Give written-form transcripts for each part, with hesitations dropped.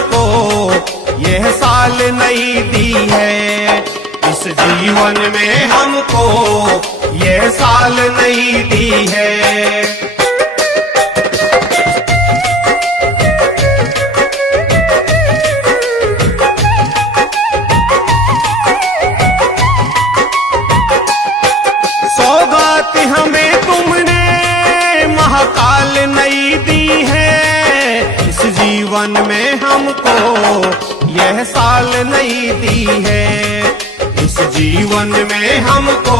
हमको यह साल नई दी है। इस जीवन में हमको यह साल नई दी है। सौगात हमें तुमने महाकाल नई दी है। इस जीवन में हमको यह साल नई दी है। इस जीवन में हमको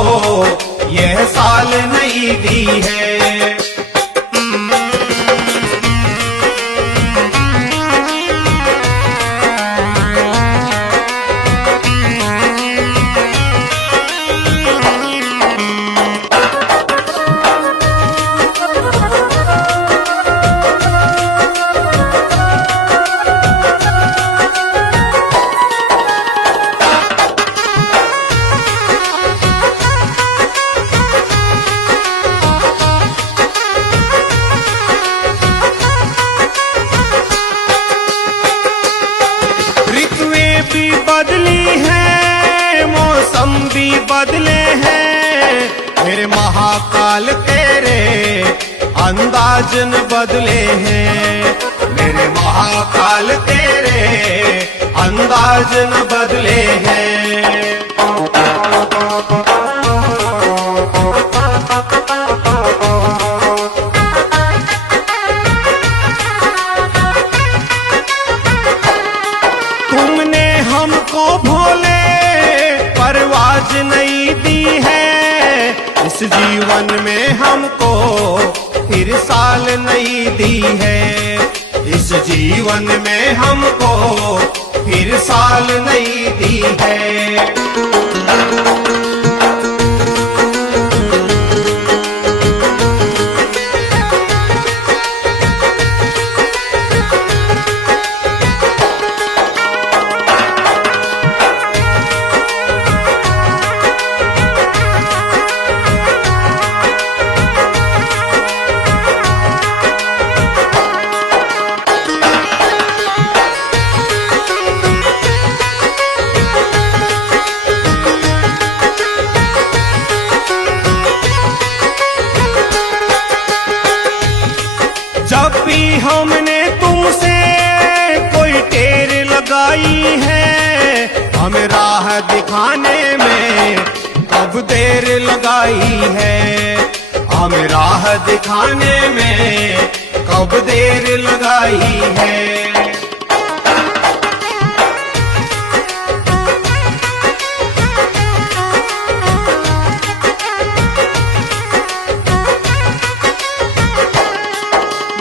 यह साल नई दी है। बदली है, मौसम भी बदले हैं, मेरे महाकाल तेरे अंदाज न बदले हैं। मेरे महाकाल तेरे अंदाज न बदले हैं। तुमने हमको भोले परवाज नहीं दी है। इस जीवन में हमको फिर साल नहीं दी है। इस जीवन में हमको फिर साल नहीं दी है। जब भी हमने तुमसे कोई टेर लगाई है, हमें राह दिखाने में कब देर लगाई है। हमें राह दिखाने में कब देर लगाई है।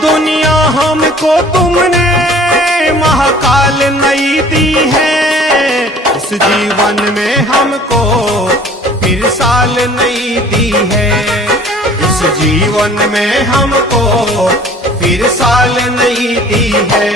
दुनिया हमको तुमने महाकाल नई दी है। इस जीवन में हमको फिर साल नई दी है। इस जीवन में हमको फिर साल नई दी है।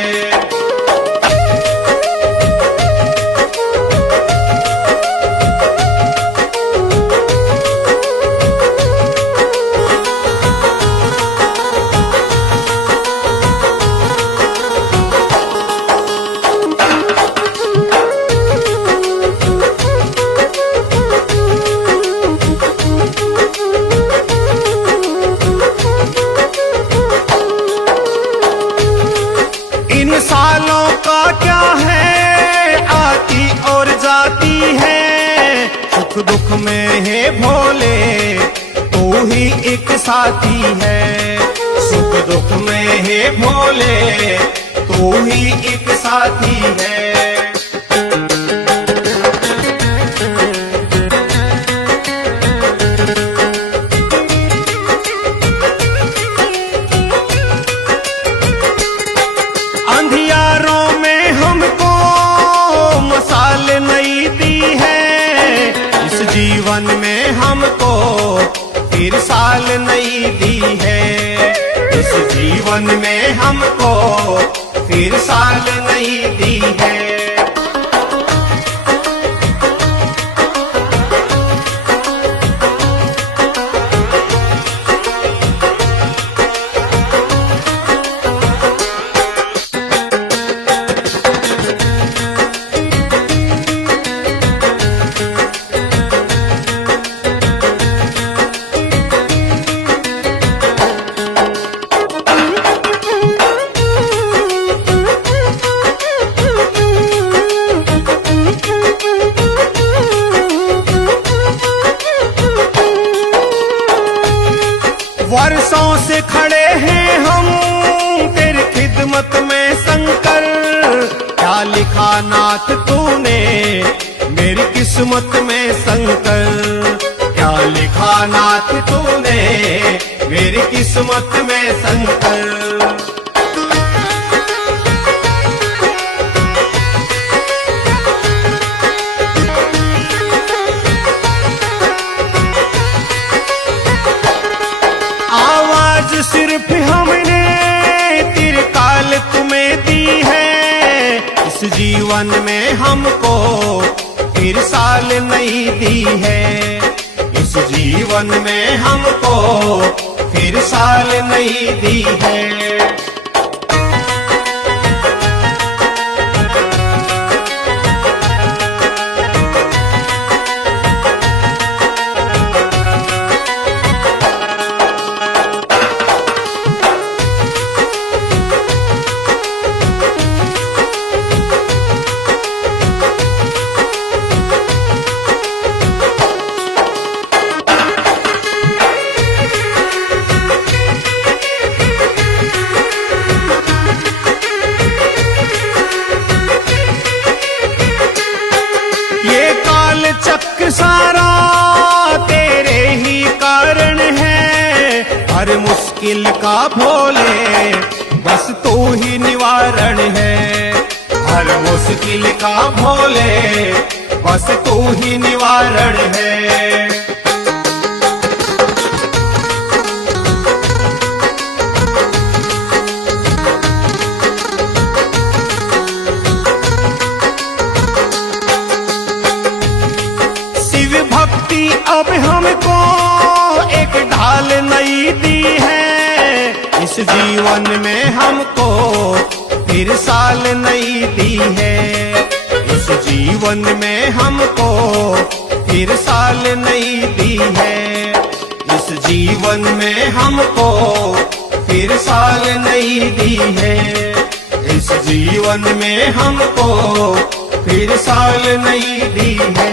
इन सालों का क्या है, आती और जाती है। सुख दुख में है भोले तू ही एक साथी है। सुख दुख में है भोले तू ही एक साथी है। अंधियारों में हमको मसाल नई दी है। इस जीवन में हमको फिर साल नई दी है। इस जीवन में हमको फिर साल नई दी है। लिखा नाथ तूने मेरी किस्मत में शंकर, क्या लिखा नाथ तूने मेरी किस्मत में शंकर। आवाज सिर्फ हमने त्रिकाल तुम्हें दी है, इस जीवन में हमको फिर साल नहीं दी है, इस जीवन में हमको फिर साल नहीं दी है। चक्र सारा तेरे ही कारण है, हर मुश्किल का भोले बस तू ही निवारण है, हर मुश्किल का भोले बस तू ही निवारण है। भक्ति अब हमको एक ढाल नई दी है, इस जीवन में हमको फिर साल नई दी है, इस जीवन में हमको फिर साल नई दी है, इस जीवन में हमको फिर साल नई दी है, इस जीवन में हमको फिर साल नई दी है।